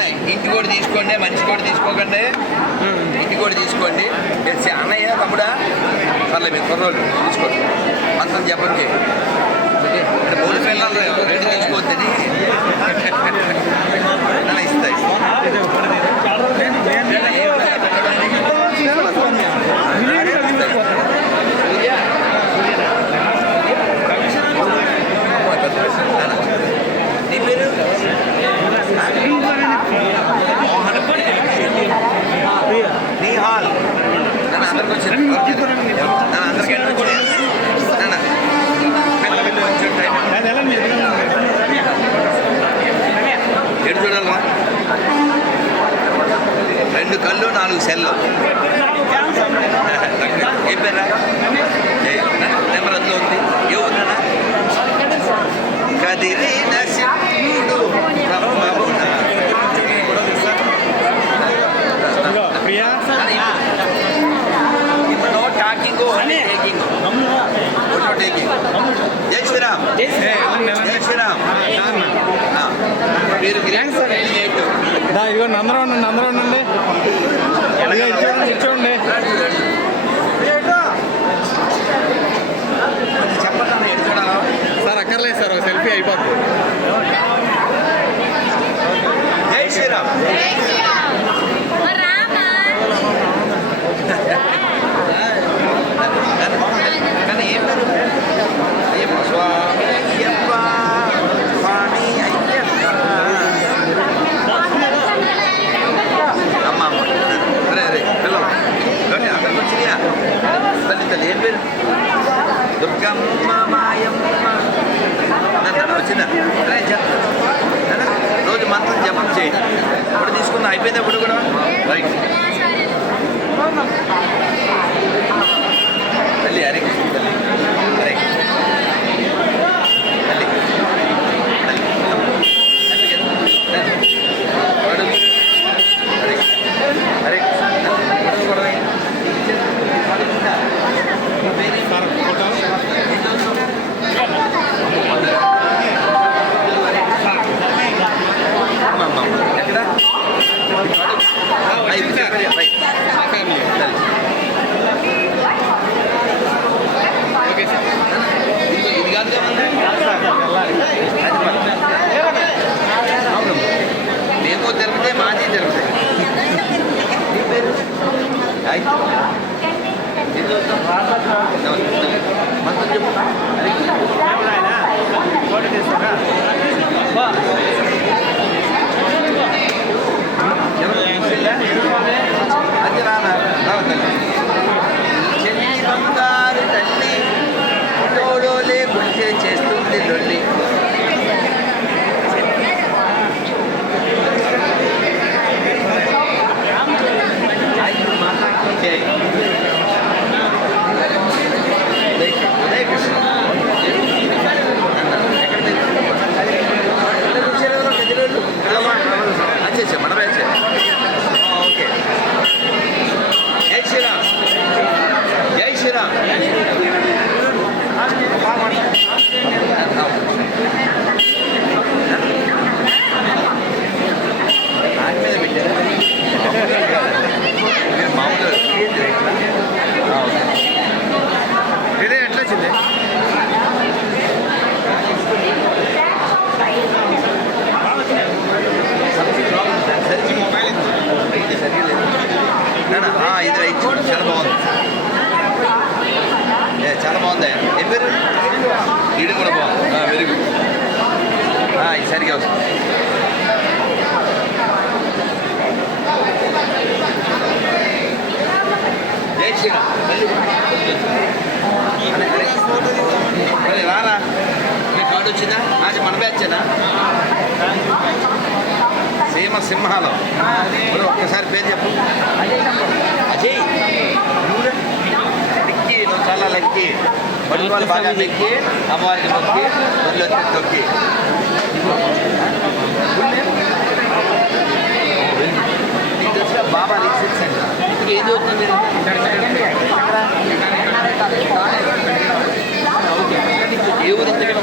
ఇంటి కూడా తీసుకోండి మంచి కూడా తీసుకోకండి. ఇంటి కూడా తీసుకోండి. అన్నయ్య తమ్ముడా? సర్లే మీరు కుర్రోళ్ళు తీసుకోండి. అంత చెప్పండి. మూడు పిల్లలు రెండు తీసుకోవద్దని. ఇస్తా. నాలుగు కళ్ళు నాలుగు సెల్లు ఏ పేరా నెంబర్ అందులో ఉంది ఇది సరిగా వస్తుంది రారా మీ కార్డు వచ్చిందా? నాది మన బ్యాచ్నా సీమ సింహాలం ఒక్కసారి పేరు చెప్పు. అజయ్. లెక్కి నువ్వు చాలా లెక్కి. పడుకోవాలి బాగా లెక్కి అమ్మవారికి నొక్కి వదిలి బాబా రిక్సెంట్ ఇప్పుడు దేవుడి దగ్గర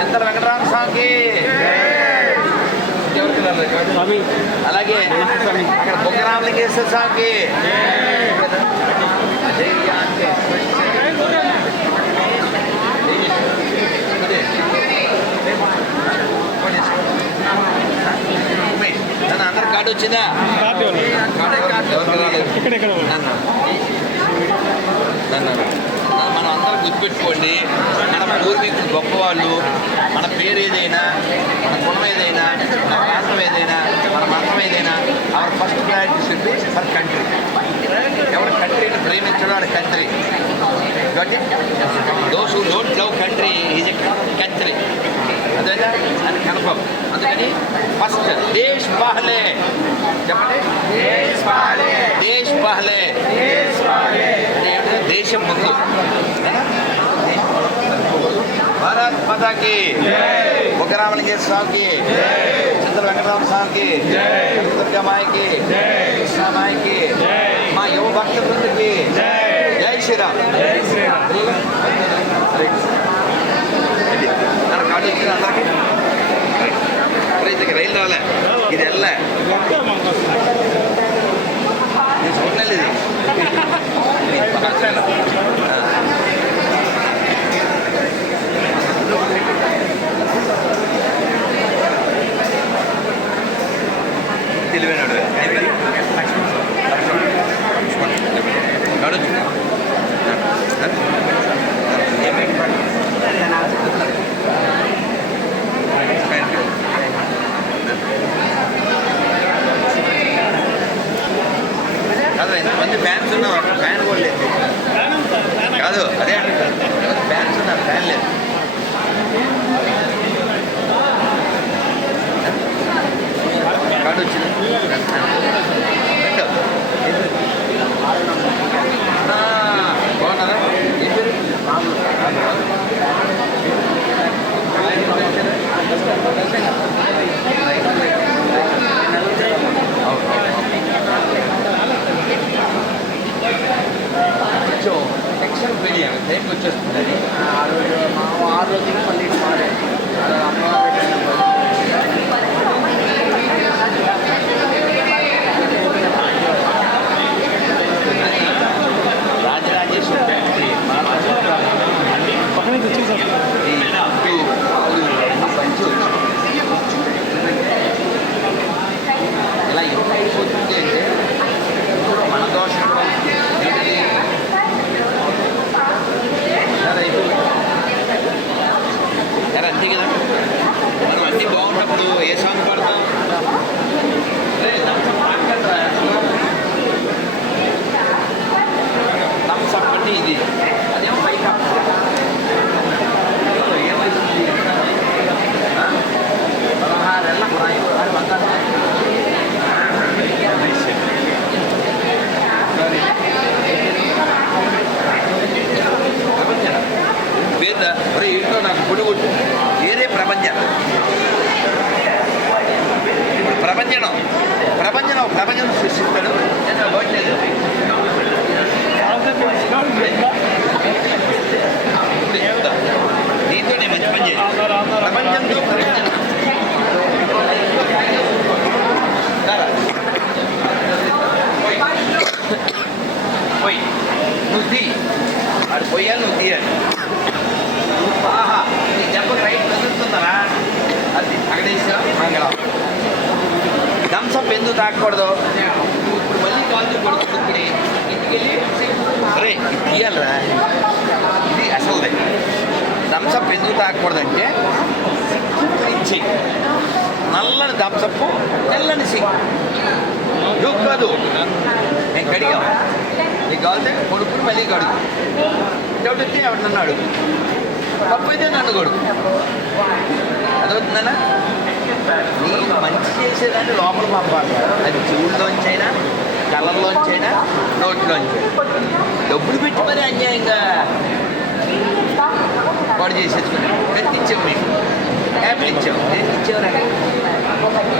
ఎంత వెంకటరామ స్వామికి స్వామి. అలాగే అక్కడ బొగ్గరామలింగేశ్వర స్వామికి నన్ను నన్ను మనం అందరం గుర్తుపెట్టుకోండి మన పూర్వీకులు గొప్పవాళ్ళు మన పేరు ఏదైనా మన కులం ఏదైనా మన ప్రాంతం ఏదైనా మన మతం ఏదైనా our first priority should be for country ఎవరు కంట్రీని ప్రేమించడం వాడి country. Those who don't love country is a country అది కన్ఫర్మ్ అందుకని ఫస్ట్ దేశ్ పహలే చెప్పండి. దేశ్ పహలే దేశ్ పహలే ముందు భారత్ మాతాకి. బుగ్గరామలింగేశ్వర స్వామికి. చంద్ర వెంకటరామ స్వామికి. దుర్గా మాయకి. కృష్ణ మాయకి. మా యువ భక్త బృందకి. జై. శ్రీరామ్. ఇది మన కార్డు ఇచ్చిన అందరికి ఇప్పటికి రైలు రాలే ఇది వెళ్ళే ఇదంతా Amen. ప్రపంచం ప్రపంచం ప్రపంచం సృష్టిస్తాడు నేను అవ్వట్లేదు ఇప్పుడు చెప్తా నీతో నేను మంచి పని చేయాలి ప్రపంచంలో ప్రపంచం రారా. పోయ్. పోయ్ నువ్వు తీ ఆడు పోయాలి నువ్వు తీయాలి ఆహా నీ దెబ్బకి రైట్ తగులుతుందరా అది అగడేసా మంగళం థమ్స్అప్ ఎందుకు తాకూడదు. మళ్ళీ అరే ఇది ఇది అసలుదే. థమ్స్అప్ ఎందుకు తాకూడదంటే ఇచ్చి నల్లని థమ్స్అప్ తెల్లని సి జోక్ కాదు. నేను కడిగాం. నీకు కావాలంటే కొడుకుని మళ్ళీ కడుగు. డౌట్ వస్తే ఎవరు నన్ను అడుగు. తప్పు అయితే నన్ను కొడుకు. అదవుతుందనా నీకు మంచి చేసేదాన్ని లోపల పంపాలి అది చెవుల్లోంచైనా కళ్ళల్లోంచైనా నోట్లోంచి డబ్బులు పెట్టి మరి అన్యాయంగా వాడు చేసేసుకున్నాం ఎంత ఇచ్చాము మీకు యాపిల్ ఇచ్చావు ఎంత ఇచ్చావురా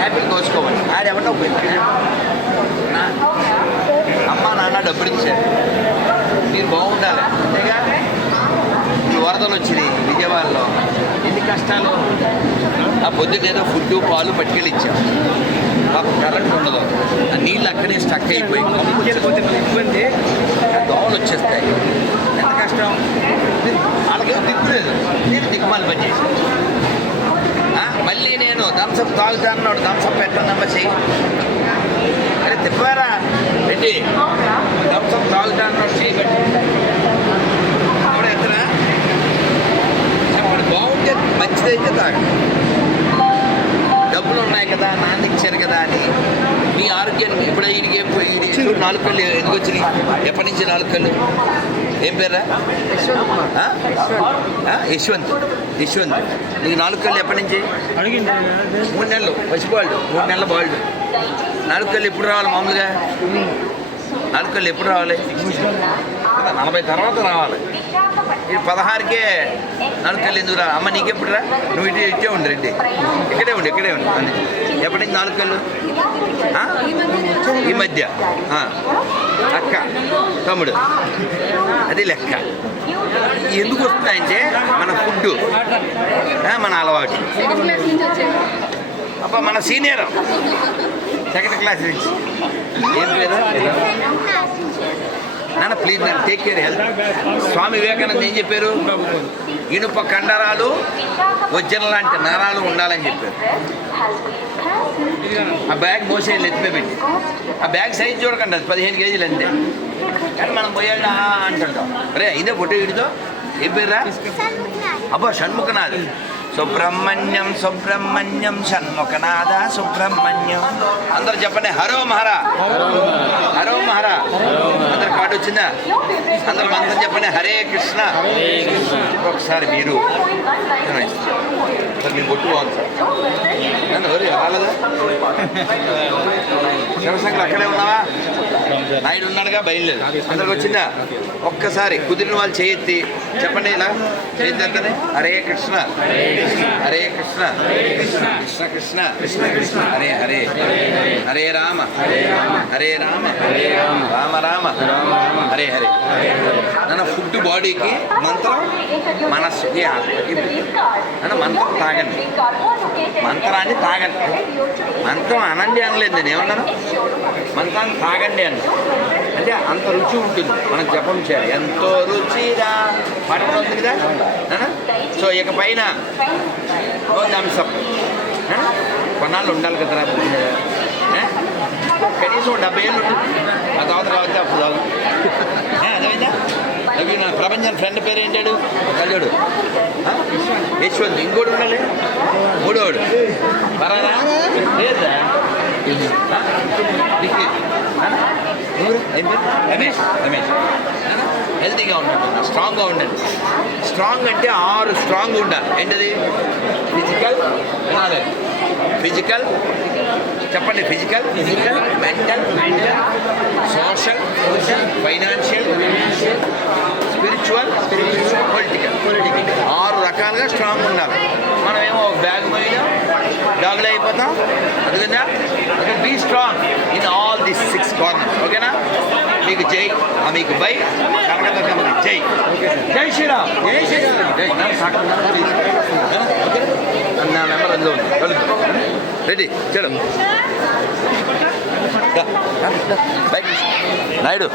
యాపిల్ కోసుకోవాలి ఆడెవడో పెట్టా అమ్మ నాన్న డబ్బులు ఇచ్చారు. మీరు బాగుండాలి. అంతేగా? ఇప్పుడు వరదలు వచ్చినాయి విజయవాడలో. ఎన్ని కష్టాలు. ఆ పొద్దున్న ఏదో ఫుడ్ పాలు పట్టుకెళ్ళి ఇచ్చాం పాపం కరెంట్ ఉండదు. ఆ నీళ్ళు అక్కడే స్టక్ అయిపోయి దోమలు వచ్చేస్తాయి. ఎంత కష్టం? వాళ్ళకి దిక్కులేదు నేను దిక్కుమాలి పని మళ్ళీ నేను థమ్సప్ తాగుతానన్నాడు థమ్సప్ పెట్టనమ్మ చెయ్యి? అరే తిప్పారా? పెట్టి థమ్సప్ తాగుతానన్నాడు చెయ్యి పెట్టి. అప్పుడు ఎత్తనా చెప్పండి బాగుంటే మంచిదైతే తాగండి కదా నాన్న ఇచ్చారు కదా అని మీ ఆరోగ్యాన్ని పోయి ఈడికి చూడు నాలుగు కళ్ళు ఎందుకు వచ్చినాయి? ఎప్పటి నుంచి నాలుగు కళ్ళు? ఏం పేరా యశ్వంత్? యశ్వంత్. యశ్వంత్. నీకు నాలుగు కళ్ళు ఎప్పటి నుంచి? అడిగింది. మూడు నెలలు. పసిబాల్డ్ మూడు నెలల బాల్డ్. నాలుగు కళ్ళు ఎప్పుడు రావాలి మామూలుగా? నాలుగు కళ్ళు ఎప్పుడు రావాలి? నలభై తర్వాత రావాలి. ఇది పదహారుకే నాలుగు కళ్ళు ఎందుకు రా అమ్మ నీకెప్పుడు రా నువ్వు ఇటు ఇట్టే ఉండి రెడ్డి. ఇక్కడే ఉండి ఇక్కడే ఉండి. అని ఎప్పటి నుంచి నాలుగు కళ్ళు? ఈ మధ్య. అక్క తమ్ముడు. అది లెక్క. ఎందుకు వస్తున్నాయంటే మన ఫుడ్ మన అలవాటు. అబ్బా మన సీనియర్. సెకండ్ క్లాస్ నుంచి. ఏం పేరు? నాన్న ప్లీజ్ నన్ను take care health Swami Vivekananda ఏం చెప్పారు? ఇనుప కండరాలు వజ్రం లాంటి నరాలు ఉండాలని చెప్పారు. ఆ బ్యాగ్ మోసేయాలి ఎత్తిపోయి ఆ బ్యాగ్ సైజ్ చూడకండి అది పదిహేను కేజీలు అంతే. కానీ మనం పోయాడా అంటుంటాం. అరే ఇదే పొట్టు వీడితో ఏం పేరురా? అబ్బా షణ్ముఖనాథ్. సుబ్రహ్మణ్యం సుబ్రహ్మణ్యం షణ్ముఖనాథ సుబ్రహ్మణ్యం. అందరు చెప్పండి హరో మహారా. హరో మహారా. అందరు పాట వచ్చిందా? అందరు మంత్రం చెప్పండి హరే కృష్ణ. ఒకసారి మీరు. సార్ మీ బొట్టు బాగుంది సార్. ఎవరు రాలేదా శివశంకర్ అక్కడే ఉన్నావా? నాయుడు ఉన్నాడుగా బయలుదేరు అందరికి వచ్చిందా? ఒక్కసారి కుదిరిన వాళ్ళు చేయెత్తి చెప్పండి ఇలా. చేయెత్తని హరే కృష్ణ. హరే కృష్ణ. కృష్ణ. కృష్ణ. కృష్ణ కృష్ణ. హరే హరే. హరే రామ. హరే రామ. రామ. రామ. హరే హరే. నన్న ఫుడ్ బాడీకి మంత్రం మనస్సుకి ఆత్మకి నన్ను మంత్రం తాగండి. మంత్రాన్ని తాగండి. మంత్రం అనండి అనలేదు. నేను ఏమన్నాను మంత్రాన్ని తాగండి అని. అంటే అంత రుచి ఉంటుంది. మనం జపం చేయాలి. ఎంతో రుచిరా పాట ఉంది కదా? సో ఇక పైన థమ్సప్ కొన్నాళ్ళు ఉండాలి కదరా? కనీసం డెబ్బై ఏళ్ళు ఉంటుంది ఆ తర్వాత కాబట్టి అప్పుడు అర్థమైందా? అవి నా ప్రపంచం ఫ్రెండ్ పేరు ఏంటాడు? కళ్యాడు యశ్వంత్ ఇంకోటి ఉండాలి? మూడోడు. పరారా ఆ? నిఖిల్. ఆ? ఎవరు? ఏం పేరు? రమేష్? రమేష్? హెల్తీగా ఉండండి స్ట్రాంగ్గా ఉండండి. స్ట్రాంగ్ అంటే ఆరు స్ట్రాంగ్ ఉండాలి. ఏంటది? ఫిజికల్ ఫిజికల్ చెప్పండి physical physical mental mental social financial spiritual spiritual political political ఆరు రకాలుగా స్ట్రాంగ్ ఉండాలి. మనం ఏమో బ్యాగ్ డాగులు అయిపోతాం అందుకన్నా be strong in all this six corners ఓకేనా మీకు జై మీకు బై. కనకదుర్గమ్మకి జై. జై శ్రీరామ్. జై శ్రీరామ్. జై. నా నా నెంబర్ అందులో ఉంది. కలుద్దాం. రెడీ. చలో బై. నాయుడు.